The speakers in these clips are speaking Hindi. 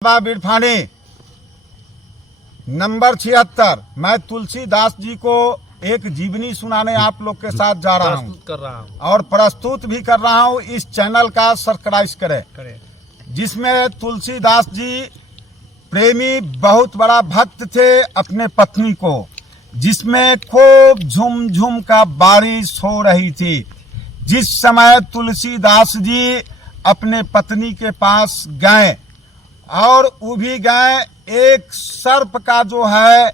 बाबा बिरफानी नंबर 76। मैं तुलसीदास जी को एक जीवनी सुनाने आप लोग के साथ जा रहा हूँ और प्रस्तुत भी कर रहा हूँ। इस चैनल का सब्सक्राइब करें, जिसमें तुलसीदास जी प्रेमी बहुत बड़ा भक्त थे अपने पत्नी को, जिसमें खूब झुमझुम का बारिश हो रही थी। जिस समय तुलसीदास जी अपने पत्नी के पास गए और उभी गए, एक सर्प का जो है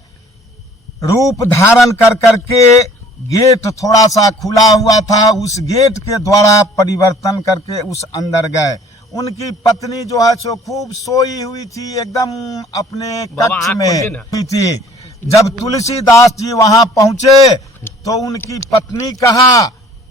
रूप धारण कर करके गेट थोड़ा सा खुला हुआ था, उस गेट के द्वारा परिवर्तन करके उस अंदर गए। उनकी पत्नी जो है सो खूब सोई हुई थी, एकदम अपने कक्ष में हुई थी। जब तुलसीदास जी वहां पहुंचे तो उनकी पत्नी कहा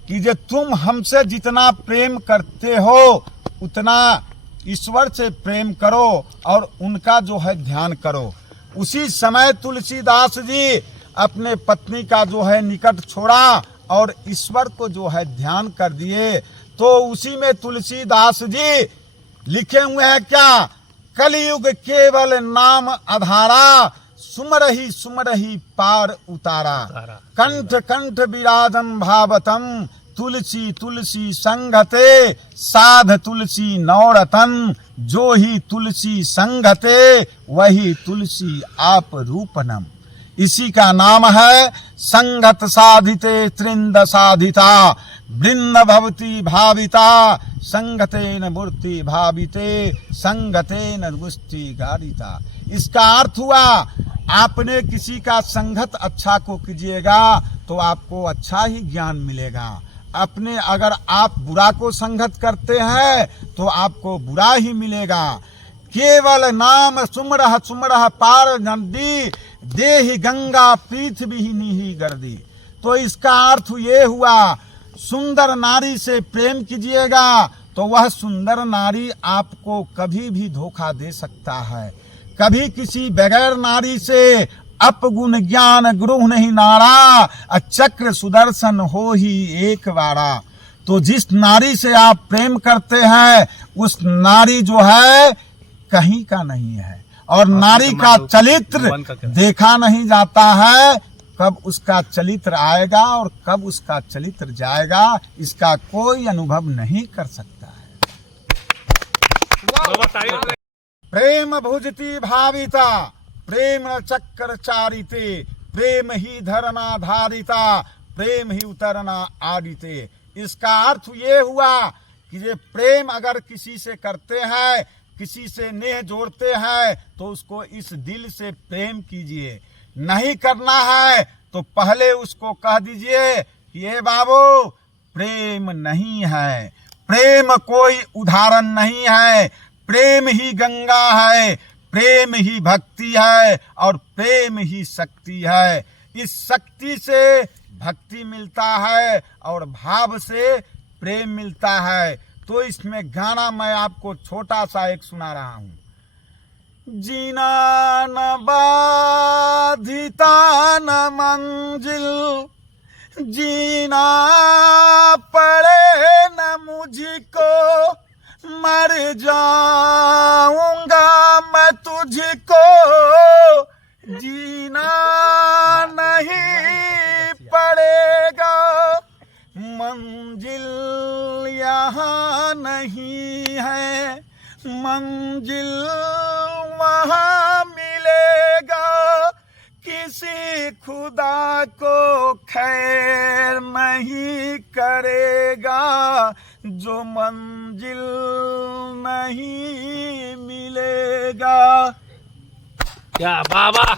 कि जे तुम हमसे जितना प्रेम करते हो उतना ईश्वर से प्रेम करो और उनका जो है ध्यान करो। उसी समय तुलसीदास जी अपने पत्नी का जो है निकट छोड़ा और ईश्वर को जो है ध्यान कर दिए। तो उसी में तुलसीदास जी लिखे हुए हैं क्या, कलयुग केवल नाम आधारा, सुमरही पार उतारा। कंठ कंठ विराजन भावतम, तुलसी तुलसी संगते, साध तुलसी नौरतन, जो ही तुलसी संगते वही तुलसी आप रूपनम। इसी का नाम है संगत साधिते त्रिंद साधिता, वृंद भवती भाविता, संगतेन मूर्ति भाविते, संगतेन गुष्टि गारिता। इसका अर्थ हुआ आपने किसी का संगत अच्छा को कीजिएगा तो आपको अच्छा ही ज्ञान मिलेगा। अपने अगर आप बुरा को संगत करते हैं तो आपको बुरा ही मिलेगा। केवल नाम सुमरह पार नदी, देहि गंगा पृथ्वी निहि गर्दी। तो इसका अर्थ ये हुआ, सुंदर नारी से प्रेम कीजिएगा तो वह सुंदर नारी आपको कभी भी धोखा दे सकता है। कभी किसी बगैर नारी से अपगुण ज्ञान गुरु नहीं नारा, चक्र सुदर्शन हो ही एक बारा। तो जिस नारी से आप प्रेम करते हैं उस नारी जो है कहीं का नहीं है, और नारी का चरित्र देखा नहीं जाता है। कब उसका चरित्र आएगा और कब उसका चरित्र जाएगा, इसका कोई अनुभव नहीं कर सकता है। प्रेम भुजती भाविता, प्रेम चक्र चारिते, प्रेम ही धरना धारिता, प्रेम ही उतरना आदिते। इसका अर्थ ये हुआ कि ये प्रेम अगर किसी से करते हैं, किसी से नेह जोड़ते हैं तो उसको इस दिल से प्रेम कीजिए। नहीं करना है तो पहले उसको कह दीजिए कि ये बाबू प्रेम नहीं है, प्रेम कोई उदाहरण नहीं है, प्रेम ही गंगा है, प्रेम ही भक्ति है और प्रेम ही शक्ति है। इस शक्ति से भक्ति मिलता है और भाव से प्रेम मिलता है। तो इसमें गाना मैं आपको छोटा सा एक सुना रहा हूं। जीना न बाधिता न मंजिल, जीना पड़े न मुझको, मर जाऊंगा मैं तुझको, जीना नहीं पड़ेगा, मंजिल यहाँ नहीं है, मंजिल वहाँ मिलेगा। किसी खुदा को खैर नहीं करेगा, जो मंजिल नहीं मिलेगा। क्या बाबा।